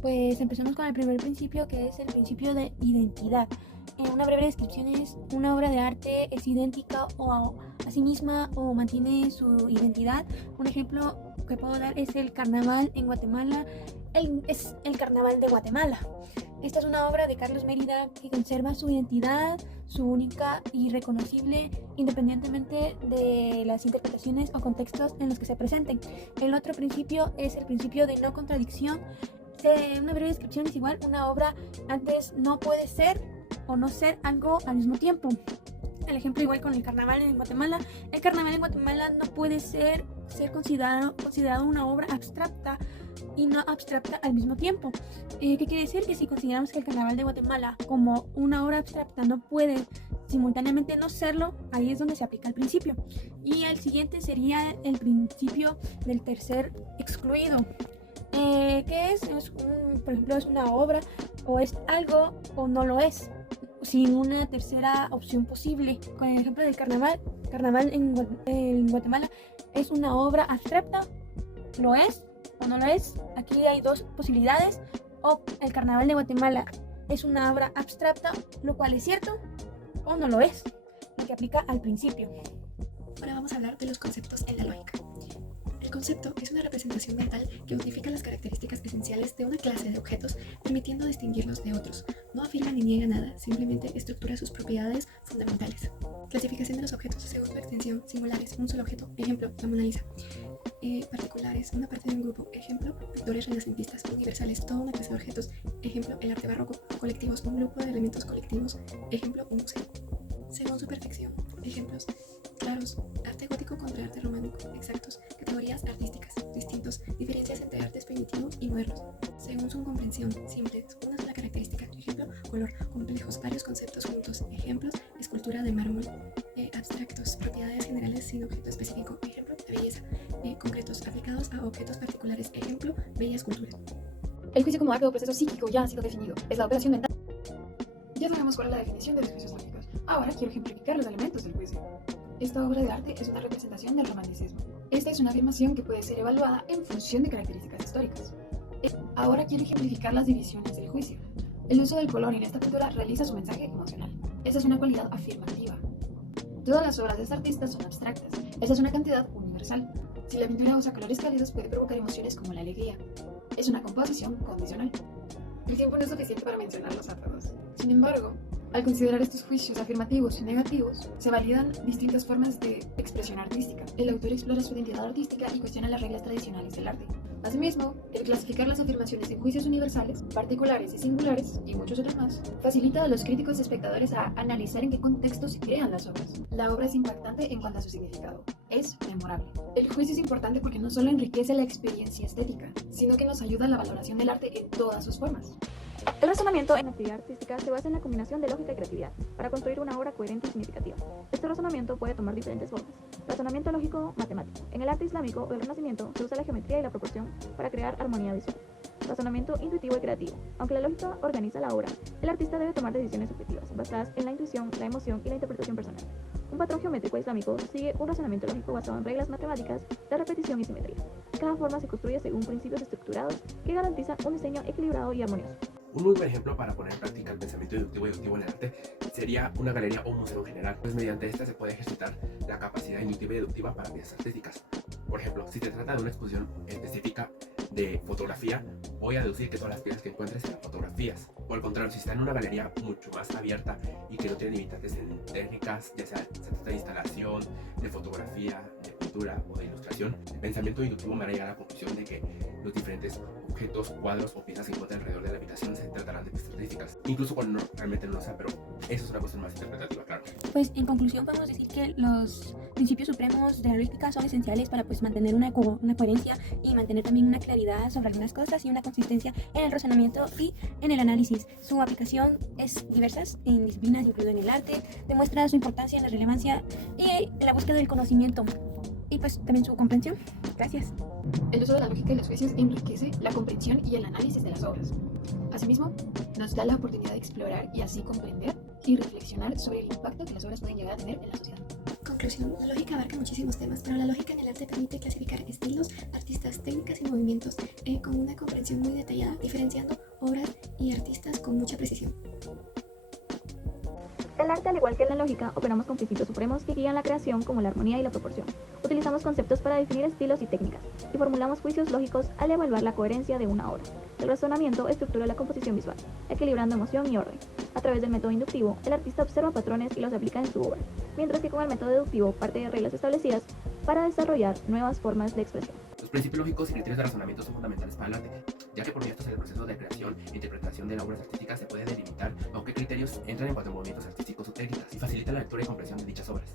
Pues empezamos con el primer principio, que es el principio de identidad. Una breve descripción es: una obra de arte es idéntica a sí misma o mantiene su identidad. Un ejemplo que puedo dar es el carnaval en Guatemala. Es el carnaval de Guatemala. Esta es una obra de Carlos Mérida que conserva su identidad, su única y reconocible, independientemente de las interpretaciones o contextos en los que se presenten. El otro principio es el principio de no contradicción. Una breve descripción es igual: una obra antes no puede ser o no ser algo al mismo tiempo. El ejemplo igual con el carnaval en Guatemala. El carnaval en Guatemala no puede ser considerado una obra abstracta y no abstracta al mismo tiempo. ¿Qué quiere decir? Que si consideramos que el carnaval de Guatemala como una obra abstracta no puede simultáneamente no serlo, ahí es donde se aplica el principio. Y el siguiente sería el principio del tercer excluido. ¿Qué es? Por ejemplo, es una obra, o es algo o no lo es, sin una tercera opción posible. Con el ejemplo del carnaval en Guatemala es una obra abstracta, lo es o no lo es. Aquí hay dos posibilidades: o el carnaval de Guatemala es una obra abstracta, lo cual es cierto, o no lo es, lo que aplica al principio. Ahora vamos a hablar de los conceptos en la lógica. El concepto es una representación mental que unifica las características esenciales de una clase de objetos, permitiendo distinguirlos de otros. No afirma ni niega nada, simplemente estructura sus propiedades fundamentales. Clasificación de los objetos según su extensión: singulares, un solo objeto, ejemplo, la Mona Lisa. Particulares, una parte de un grupo, ejemplo, pintores renacentistas. Universales, toda una clase de objetos, ejemplo, el arte barroco. Colectivos, un grupo de elementos colectivos, ejemplo, un museo. Según su perfección, ejemplos claros: arte gótico contra arte románico. Exactos, categorías artísticas, distintos, diferencias entre artes primitivos y modernos. Según su comprensión, simples, una sola característica, ejemplo, color. Complejos, varios conceptos juntos, ejemplos, escultura de mármol. Abstractos, propiedades generales sin objeto específico, ejemplo, la belleza. Concretos, aplicados a objetos particulares, ejemplo, bella escultura. El juicio como acto o proceso psíquico ya ha sido definido. Es la operación mental. Ya sabemos cuál es la definición de los juicios lógicos. Ahora quiero ejemplificar los elementos del juicio. Esta obra de arte es una representación del romanticismo. Esta es una afirmación que puede ser evaluada en función de características históricas. Ahora quiero ejemplificar las divisiones del juicio. El uso del color en esta pintura realiza su mensaje emocional. Esta es una cualidad afirmativa. Todas las obras de este artista son abstractas. Esta es una cantidad universal. Si la pintura usa colores cálidos, puede provocar emociones como la alegría. Es una composición condicional. El tiempo no es suficiente para mencionarlos a todos. Sin embargo, al considerar estos juicios afirmativos y negativos, se validan distintas formas de expresión artística. El autor explora su identidad artística y cuestiona las reglas tradicionales del arte. Asimismo, el clasificar las afirmaciones en juicios universales, particulares y singulares, y muchos otros más, facilita a los críticos y espectadores a analizar en qué contexto se crean las obras. La obra es impactante en cuanto a su significado. Es memorable. El juicio es importante porque no solo enriquece la experiencia estética, sino que nos ayuda a la valoración del arte en todas sus formas. El razonamiento en actividad artística se basa en la combinación de lógica y creatividad para construir una obra coherente y significativa. Este razonamiento puede tomar diferentes formas. Razonamiento lógico matemático. En el arte islámico o el Renacimiento se usa la geometría y la proporción para crear armonía visual. Razonamiento intuitivo y creativo. Aunque la lógica organiza la obra, el artista debe tomar decisiones objetivas, basadas en la intuición, la emoción y la interpretación personal. Un patrón geométrico islámico sigue un razonamiento lógico basado en reglas matemáticas de repetición y simetría. Cada forma se construye según principios estructurados que garantizan un diseño equilibrado y armonioso. Un muy buen ejemplo para poner en práctica el pensamiento inductivo y deductivo en el arte sería una galería o un museo en general, pues mediante esta se puede ejercitar la capacidad inductiva y deductiva para piezas artísticas. Por ejemplo, si se trata de una exposición específica de fotografía, voy a deducir que todas las piezas que encuentres serán fotografías. Por el contrario, si está en una galería mucho más abierta y que no tiene limitantes en técnicas, ya sea se trata de instalación, de fotografía, de pintura o de ilustración, el pensamiento inductivo me hará llegar a la conclusión de que los diferentes objetos, cuadros o piezas que encuentran alrededor de la habitación se tratarán de piezas artísticas, incluso cuando realmente no lo sea, pero eso es una cuestión más interpretativa, claro. Pues en conclusión podemos decir que los principios supremos de la lógica son esenciales para mantener una coherencia y mantener también una claridad sobre algunas cosas y una consistencia en el razonamiento y en el análisis. Su aplicación es diversa en disciplinas, incluido en el arte, demuestra su importancia en la relevancia y en la búsqueda del conocimiento y pues también su comprensión. Gracias. El uso de la lógica y los juicios enriquece la comprensión y el análisis de las obras. Asimismo, nos da la oportunidad de explorar y así comprender y reflexionar sobre el impacto que las obras pueden llegar a tener en la sociedad. Conclusión: la lógica abarca muchísimos temas, pero la lógica en el arte permite clasificar estilos, artistas, técnicas y movimientos con una comprensión muy detallada, diferenciando obras y artistas con mucha precisión. El arte, al igual que en la lógica, operamos con principios supremos que guían la creación, como la armonía y la proporción. Utilizamos conceptos para definir estilos y técnicas, y formulamos juicios lógicos al evaluar la coherencia de una obra. El razonamiento estructura la composición visual, equilibrando emoción y orden. A través del método inductivo, el artista observa patrones y los aplica en su obra, mientras que con el método deductivo parte de reglas establecidas para desarrollar nuevas formas de expresión. Los principios lógicos y criterios de razonamiento son fundamentales para el arte, ya que por estos en el proceso de creación e interpretación de las obras artísticas se puede delimitar bajo qué criterios entran en cuanto a movimientos artísticos o técnicas y facilita la lectura y comprensión de dichas obras.